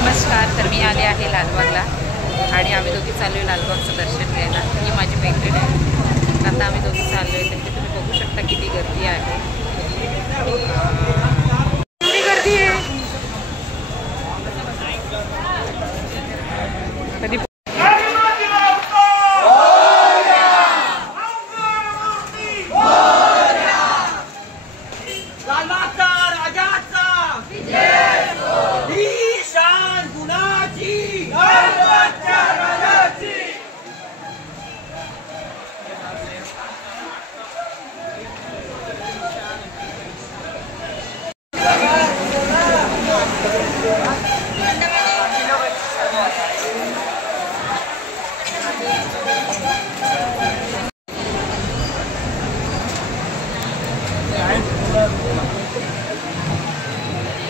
नमस्कार. तर मी आले आहे लालबागला आणि आम्ही दोघी चाललो आहे लालबागचं दर्शन घ्यायला. ही माझी मैत्रीण आहे. आता आम्ही दोघी चाललो आहे. तर तुम्ही बघू शकता किती गर्दी आहे. किती गर्दी आहे. कधी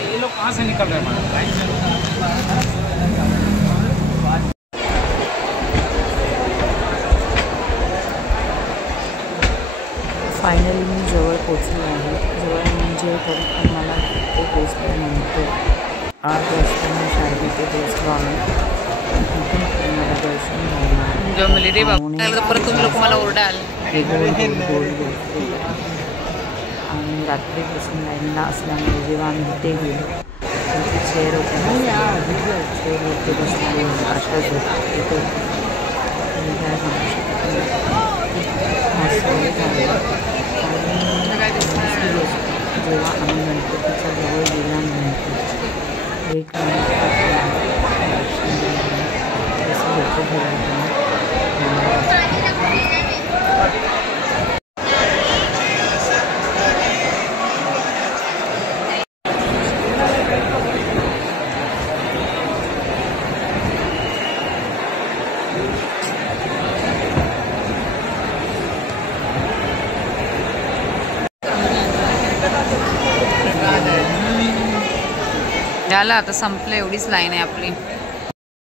ये लोग कहाँ से निकल रहे हैं फायनली मी जवळ पोचले आहे. जवळ म्हणजे तरी मला ते पोचले म्हणतो 8 वाजता मी शाळेत पोचलो आहे. तिथून मला दर्शन घ्यायला जमले रे बाबा. परत तुम्ही लोक मला ओरडाल. आणि रात्रीपासून लाईनला असल्यामुळे जेव्हा आम्ही तिथे गेलो त्यांची चेअर होते चेअरवरती बसल्याने अशा झोप मी काय सांगू शकत जेव्हा आम्ही गणपतीच्या जवळ गेल्यानंतर एक झालं आता संपलं. एवढीच लाईन आहे आपली.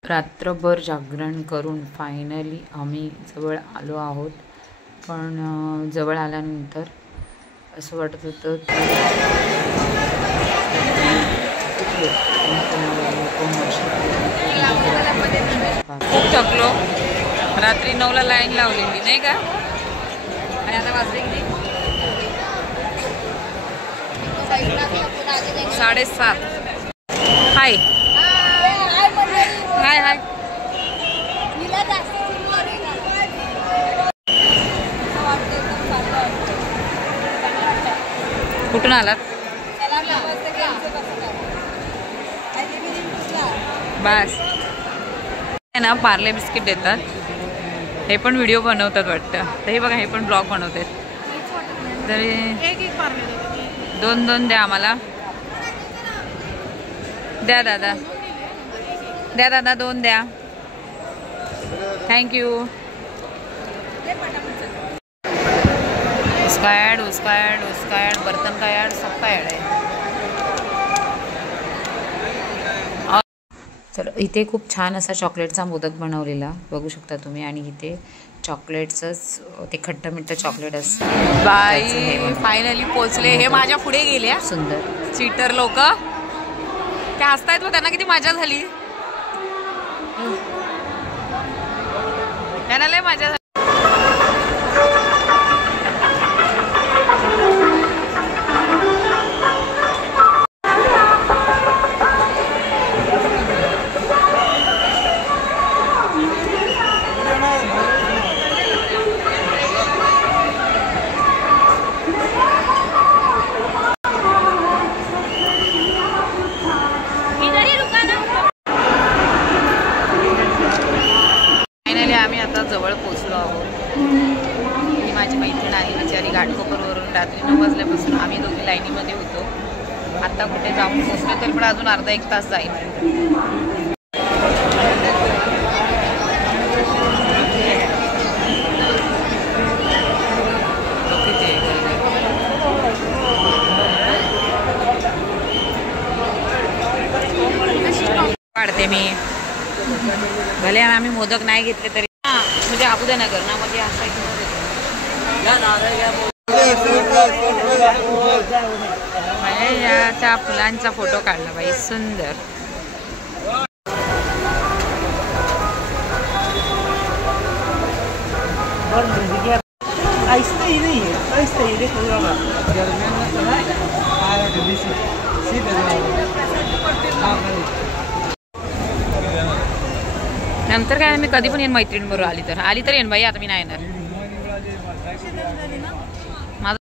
रात्रभर जागरण करून फायनली आम्ही जवळ आलो आहोत. पण जवळ आल्यानंतर असं वाटत होतं खूप थकलो. रात्री 9ला लाईन लावलेली नाही का. आणि आता वाजले किती 7:30. हाय हाय हाय. कुठून आलात. बस ना पार्ले बिस्किट देतात. हे पण व्हिडिओ बनवतात वाटतं. तर हे बघा हे पण ब्लॉग बनवतात. तरी 2 द्या आम्हाला. द्या दादा. द्या दादा 2 द्या. थँक्यू. उसका ऐड बर्तन का ऐड सबका ऐड आहे. तर इथे खूप छान असा चॉकलेटचा मोदक बनवलेला बघू शकता तुम्ही. आणि इथे चॉकलेटचंच ते खट्ट मिठ्ठ चॉकलेट असतं. बाई फायनली पोचले. हे माझ्या पुढे गेले. सुंदर चीटर लोक ते हसतायत. मग त्यांना किती मजा झाली. त्यांना लय मजा झाली. आम्ही आता जवळ पोचलो आहोत. ही माझी मैत्रीण आली बिचारी घाटकोपरवरून. रात्री 9 वाजल्यापासून आम्ही दोघी लाईनीमध्ये होतो. आता कुठे जाऊन पोचलो तरी पण अजून अर्धा 1 तास जाईल. काढते मी. भले आम्ही मोदक नाही घेतले तरी म्हणजे अबुदनगर ना मध्ये असा या फुलांचा फोटो काढला बाई. सुंदर. नंतर काय मी कधी पण येईन मैत्रिणीबरोबर आली तर येईन बाई आता मी नाही येणार माझं